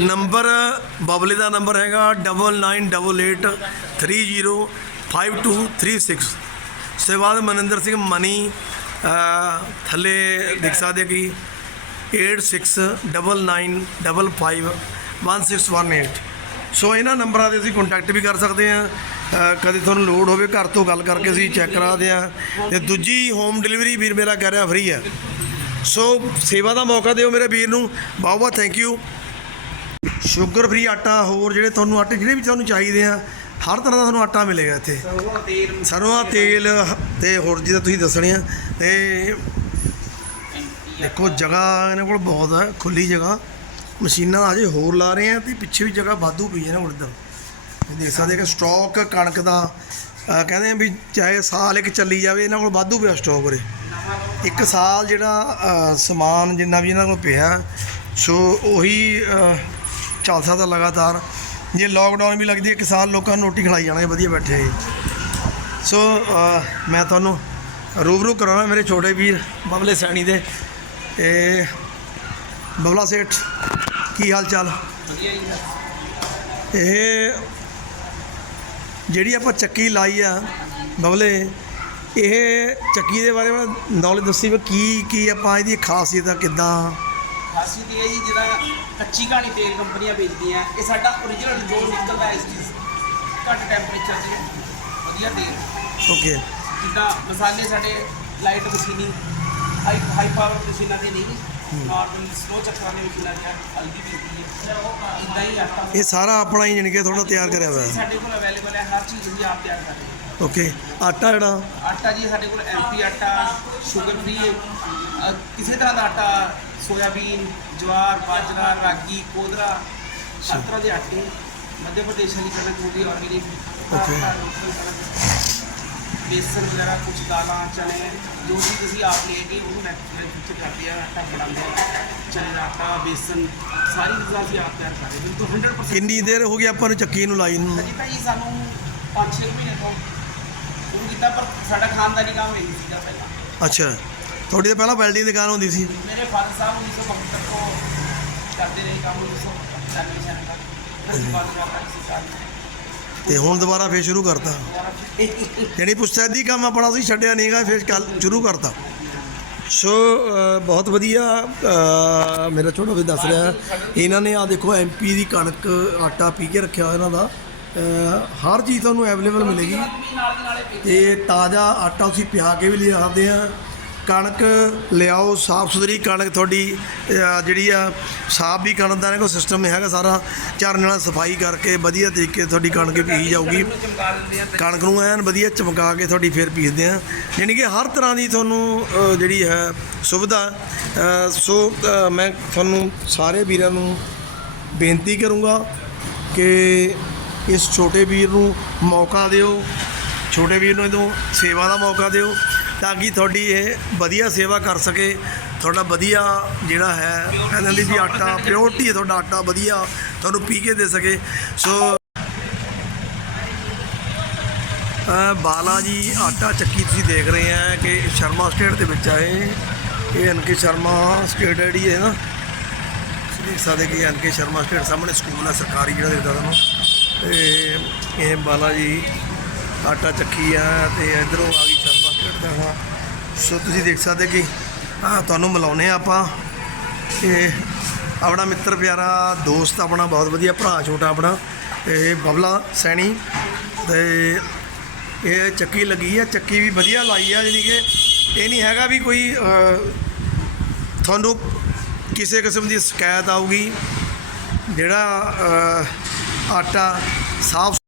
Number, ਬਬਲੇ ਦਾ number ਹੈਗਾ 9988305236 ਸੇਵਾਦ Maninder Singh money ਥੱਲੇ ਦੇਖ ਸਕਦੇ ਕਿ 8699551618 ਸੋ ਇਹਨਾਂ ਨੰਬਰਾਂ ਤੇ ਅਸੀਂ ਕੰਟੈਕਟ ਵੀ ਕਰ ਸਕਦੇ ਆ ਕਦੇ ਤੁਹਾਨੂੰ ਲੋਡ ਹੋਵੇ ਘਰ ਤੋਂ ਗੱਲ ਕਰਕੇ ਅਸੀਂ ਚੈੱਕ ਕਰਾ ਦੇ ਆ ਤੇ ਦੂਜੀ ਹੋਮ ਡਿਲੀਵਰੀ ਵੀਰ ਮੇਰਾ ਕਹਿ ਰਿਹਾ ਫ੍ਰੀ ਹੈ। ਸੋ ਸੇਵਾ ਦਾ ਮੌਕਾ ਦਿਓ ਮੇਰੇ ਵੀਰ ਨੂੰ। ਬਹੁਤ ਬਹੁਤ ਥੈਂਕ ਯੂ ਸ਼ੂਗਰ ਫ੍ਰੀ ਆਟਾ ਹੋਰ ਜਿਹੜੇ ਤੁਹਾਨੂੰ ਆਟੇ ਜਿਹੜੇ ਵੀ ਤੁਹਾਨੂੰ ਚਾਹੀਦੇ ਆ ਹਰ ਤਰ੍ਹਾਂ ਦਾ ਤੁਹਾਨੂੰ ਆਟਾ ਮਿਲੇਗਾ ਇੱਥੇ। ਸਰੋਂ ਤੇਲ ਸਰੋਂ ਦਾ ਤੇਲ ਤੇ ਹੋਰ ਜਿਹਦਾ ਤੁਸੀਂ ਦੱਸਣੇ ਆ ਤੇ ਦੇਖੋ ਜਗ੍ਹਾ ਇਹਨਾਂ ਕੋਲ ਬਹੁਤ ਹੈ ਖੁੱਲੀ ਜਗ੍ਹਾ। ਮਸ਼ੀਨਾਂ ਅਜੇ ਹੋਰ ਲਾ ਰਹੇ ਆ ਤੇ ਪਿੱਛੇ ਵੀ ਜਗ੍ਹਾ ਵਾਧੂ ਪਈ ਹੈ ਨਾ ਉੜਦਾ ਦੇਖ ਸਕਦੇ ਕਿ ਸਟਾਕ ਕਣਕ ਦਾ ਕਹਿੰਦੇ ਆ ਵੀ ਚਾਹੇ ਸਾਲ ਇੱਕ ਚੱਲੀ ਜਾਵੇ ਇਹਨਾਂ ਕੋਲ ਵਾਧੂ ਪਿਆ ਸਟਾਕ ਉਰੇ। ਇੱਕ ਸਾਲ ਜਿਹੜਾ ਸਮਾਨ ਜਿੰਨਾ ਵੀ ਇਹਨਾਂ ਕੋਲ ਪਿਆ ਸੋ ਉਹੀ ਚੱਲ ਸਕਦਾ ਲਗਾਤਾਰ ਜੇ ਲੋਕਡਾਊਨ ਵੀ ਲੱਗਦੀ ਹੈ ਇੱਕ ਸਾਲ ਲੋਕਾਂ ਨੂੰ ਰੋਟੀ ਖਿਲਾਈ ਜਾਣਗੇ ਵਧੀਆ ਬੈਠੇ। ਸੋ ਮੈਂ ਤੁਹਾਨੂੰ ਰੂਬਰੂ ਕਰਾਉਣਾ ਮੇਰੇ ਛੋਟੇ ਵੀਰ ਬਬਲੇ ਸੈਣੀ ਦੇ ਇਹ ਬਬਲਾ ਸੇਠ ਕੀ ਹਾਲ ਚਾਲ ਇਹ ਜਿਹੜੀ ਆਪਾਂ ਚੱਕੀ ਲਾਈ ਆ ਬਬਲੇ ਇਹ ਚੱਕੀ ਦੇ ਬਾਰੇ ਮੈਂ ਨੌਲੇਜ ਦੱਸੀ ਵੀ ਕੀ ਕੀ ਆਪਾਂ ਇਹਦੀ ਖਾਸੀਅਤ ਆ ਕਿਦਾਂ? ਖਾਸੀਅਤ ਇਹ ਹੈ ਜੀ ਜਿਹੜਾ ਕੱਚੀ ਘਾਣੀ ਤੇਲ ਕੰਪਨੀਆਂ ਵੇਚਦੀਆਂ ਇਹ ਸਾਡਾ origignal ਜੋ ਨਿਕਲਦਾ ਹੈ ਇਸ ਚੀਜ਼ ਘੱਟ ਟੈਂਪਰੇਚਰ 'ਚ ਵਧੀਆ ਤੇਲ। ਓਕੇ ਜਿੱਦਾਂ ਮਸਾਲੇ ਸਾਡੇ ਲਾਈਟ ਮਸ਼ੀਨੀ ਹਾਈ ਹਾਈ ਪਾਵਰ ਮਸ਼ੀਨਾਂ ਦੇ ਨਹੀਂ ਨਾਰਮਲ ਸਲੋ ਚੱਕਰਾਂ ਦੇ ਮਸ਼ੀਨਾਂ ਦੀਆਂ ਹਲਦੀ ਹੈ। ਇਦਾਂ ਹੀ ਆਟਾ ਇਹ ਸਾਰਾ ਆਪਣਾ ਹੀ ਜਾਣੀ ਕਿ ਥੋੜਾ ਤਿਆਰ ਕਰਿਆ ਹੋਇਆ। ਸਾਡੇ ਕੋਲ ਅਵੇਲੇਬਲ ਹੈ ਹਰ ਚੀਜ਼ ਅਸੀਂ ਆਪ ਤਿਆਰ ਕਰਦੇ ਓਕੇ ਆਟਾ ਜਿਹੜਾ? ਆਟਾ ਜੀ ਸਾਡੇ ਕੋਲ ਐਮਪੀ ਆਟਾ ਸ਼ੂਗਰ ਫ੍ਰੀ ਹੈ। ਕਿਸੇ ਤਰ੍ਹਾਂ ਦਾ ਆਟਾ ਸੋਇਆਬੀਨ ਜਵਾਰ ਬਾਜਰਾ ਰਾਗੀ ਕੋਦਰਾ ਹਰ ਤਰ੍ਹਾਂ ਦੇ ਆਟੇ ਮੱਧ ਪ੍ਰਦੇਸ਼ ਵਾਲੀ ਕਣਕ ਹੋ ਗਈ ਆਰਗੇਨਿਕ Okay. ਬੇਸਨ ਵਗੈਰਾ ਕੁਝ ਦਾਲਾਂ ਚਨੇ ਜੋ ਵੀ ਤੁਸੀਂ ਆਪ ਲੈ ਕੇ ਉਹਨੂੰ ਮੈਨੂਫੈਕਚਰ ਕਰਦੇ ਆ ਆਟਾ ਬਣਾਉਂਦੇ ਆ। ਚਨੇ ਦਾ ਆਟਾ ਬੇਸਨ ਸਾਰੀ ਚੀਜ਼ਾਂ ਅਸੀਂ ਆਪ ਤਿਆਰ ਕਰਦੇ ਹਾਂ। ਬਿਲਕੁਲ 100% ਕਿੰਨੀ ਦੇਰ ਹੋ ਗਈ ਆਪਾਂ ਨੂੰ ਚੱਕੀ ਨੂੰ ਲਾਈ ਨੂੰ? ਅਜੀ ਭਾਈ ਸਾਨੂੰ 5-6 ਮਹੀਨੇ ਤੋਂ। ਸ਼ੁਰੂ ਕੀਤਾ ਪਰ ਸਾਡਾ ਖਾਨਦਾਨੀ ਕੰਮ ਇਹੀ ਸੀਗਾ ਪਹਿਲਾਂ। ਅੱਛਾ। ਤੁਹਾਡੀ ਤਾਂ ਪਹਿਲਾਂ ਵੈਲਡਿੰਗ ਦੀ ਦੁਕਾਨ ਹੁੰਦੀ ਸੀ। ਮੇਰੇ ਫਾਦਰ ਸਾਹਿਬ 1972 ਤੋਂ ਕਰਦੇ ਰਹੇ ਕੰਮ 1995 ਸਾਲ ਦਾ ਉਸ ਬਾਅਦ ਮੈਂ ਆਪਣਾ ਕਿਸੇ ਸਾਲ ਤੇ ਹੁਣ ਦੁਬਾਰਾ ਫੇਰ ਸ਼ੁਰੂ ਕਰਤਾ। ਜਿਹੜੀ ਪੁਸਤੈਦੀ ਕੰਮ ਆਪਣਾ ਤੁਸੀਂ ਛੱਡਿਆ ਨਹੀਂਗਾ ਫਿਰ ਕੱਲ ਸ਼ੁਰੂ ਕਰਤਾ। ਸੋ ਬਹੁਤ ਵਧੀਆ ਮੇਰਾ ਛੋਟਾ ਵੀ ਦੱਸ ਰਿਹਾ। ਇਹਨਾਂ ਨੇ ਆ ਦੇਖੋ ਐਮਪੀ ਦੀ ਕਣਕ ਆਟਾ ਪੀ ਕੇ ਰੱਖਿਆ ਹੋਇਆ ਇਹਨਾਂ ਦਾ। ਹਰ ਚੀਜ਼ ਤੁਹਾਨੂੰ ਅਵੇਲੇਬਲ ਮਿਲੇਗੀ। ਨਾਲ ਤੇ ਤਾਜ਼ਾ ਆਟਾ ਤੁਸੀਂ ਪਿਹਾ ਕੇ ਵੀ ਲਿਆ ਸਕਦੇ ਆ। ਕਣਕ ਲਿਆਓ, ਸਾਫ਼ ਸੁਥਰੀ ਕਣਕ ਤੁਹਾਡੀ ਜਿਹੜੀ ਆ, ਸਾਫ਼ ਵੀ ਕਣਕ ਦਾ ਇਹਨਾਂ ਕੋਲ ਸਿਸਟਮ ਹੈਗਾ ਸਾਰਾ। ਚਾਰਨ ਨਾਲ ਸਫ਼ਾਈ ਕਰਕੇ ਵਧੀਆ ਤਰੀਕੇ ਤੁਹਾਡੀ ਕਣਕ ਪੀ ਜਾਊਗੀ। ਕਣਕ ਨੂੰ ਐਨ ਵਧੀਆ ਚਮਕਾ ਕੇ ਤੁਹਾਡੀ ਫੇਰ ਪੀਸਦੇ ਆ। ਯਾਨੀ ਕਿ ਹਰ ਤਰ੍ਹਾਂ ਦੀ ਤੁਹਾਨੂੰ ਜਿਹੜੀ ਹੈ ਸੁਵਿਧਾ। ਸੋ ਮੈਂ ਤੁਹਾਨੂੰ ਸਾਰੇ ਵੀਰਾਂ ਨੂੰ ਬੇਨਤੀ ਕਰੂੰਗਾ ਕਿ ਇਸ ਛੋਟੇ ਵੀਰ ਨੂੰ ਮੌਕਾ ਦਿਓ ਛੋਟੇ ਵੀਰ ਨੂੰ ਇਹਨੂੰ ਸੇਵਾ ਦਾ ਮੌਕਾ ਦਿਓ ਤਾਂ ਕਿ ਤੁਹਾਡੀ ਇਹ ਵਧੀਆ ਸੇਵਾ ਕਰ ਸਕੇ। ਤੁਹਾਡਾ ਵਧੀਆ ਜਿਹੜਾ ਹੈ ਕਹਿੰਦੇ ਨੇ ਵੀ ਆਟਾ ਪਿਓਰਟੀ ਹੈ ਤੁਹਾਡਾ ਆਟਾ ਵਧੀਆ ਤੁਹਾਨੂੰ ਪੀ ਕੇ ਦੇ ਸਕੇ। ਸੋ ਅ, ਬਾਲਾ ਜੀ ਆਟਾ ਚੱਕੀ ਤੁਸੀਂ ਦੇਖ ਰਹੇ ਆ ਕਿ ਸ਼ਰਮਾ ਸਟੇਟ ਦੇ ਵਿੱਚ ਆਏ। ਇਹ ਐਨਕੇ ਸ਼ਰਮਾ ਸਟੇਟ ਜਿਹੜੀ ਹੈ ਨਾ ਤੁਸੀਂ ਦੇਖ ਸਕਦੇ ਕਿ ਐਨਕੇ ਸ਼ਰਮਾ ਸਟੇਟ ਸਾਹਮਣੇ ਸਕੂਲ ਹੈ ਸਰਕਾਰੀ ਜਿਹੜਾ ਦੇਖਦਾ ਤੁਹਾਨੂੰ। ਤੇ ਇਹ ਬਾਲਾ ਜੀ, ਆਟਾ ਚੱਕੀ ਆ ਤੇ ਇਧਰੋਂ ਆ ਗਈ ਸ਼ਰਮਾ ਸਟੇਟ ਦਾ ਹਾਂ ਸੋ ਤੁਸੀਂ ਦੇਖ ਸਕਦੇ ਕਿ ਆ ਤੁਹਾਨੂੰ ਮਿਲਾਉਨੇ ਆ ਆਪਾਂ। ਇਹ ਆਪਣਾ ਮਿੱਤਰ ਪਿਆਰਾ, ਦੋਸਤ ਆਪਣਾ, ਬਹੁਤ ਵਧੀਆ ਭਰਾ ਛੋਟਾ ਆਪਣਾ, ਤੇ ਬਬਲਾ ਸੈਣੀ। ਤੇ ਇਹ ਚੱਕੀ ਲੱਗੀ ਆ, ਚੱਕੀ ਵੀ ਵਧੀਆ ਲਾਈ ਆ, ਜਾਣੀ ਕਿ ਇਹ ਨਹੀਂ ਹੈਗਾ ਵੀ ਕੋਈ ਤੁਹਾਨੂੰ ਕਿਸੇ ਕਿਸਮ ਦੀ ਸ਼ਿਕਾਇਤ ਆਊਗੀ। ਜਿਹੜਾ ਅ, ਆਟਾ ਸਾਫ਼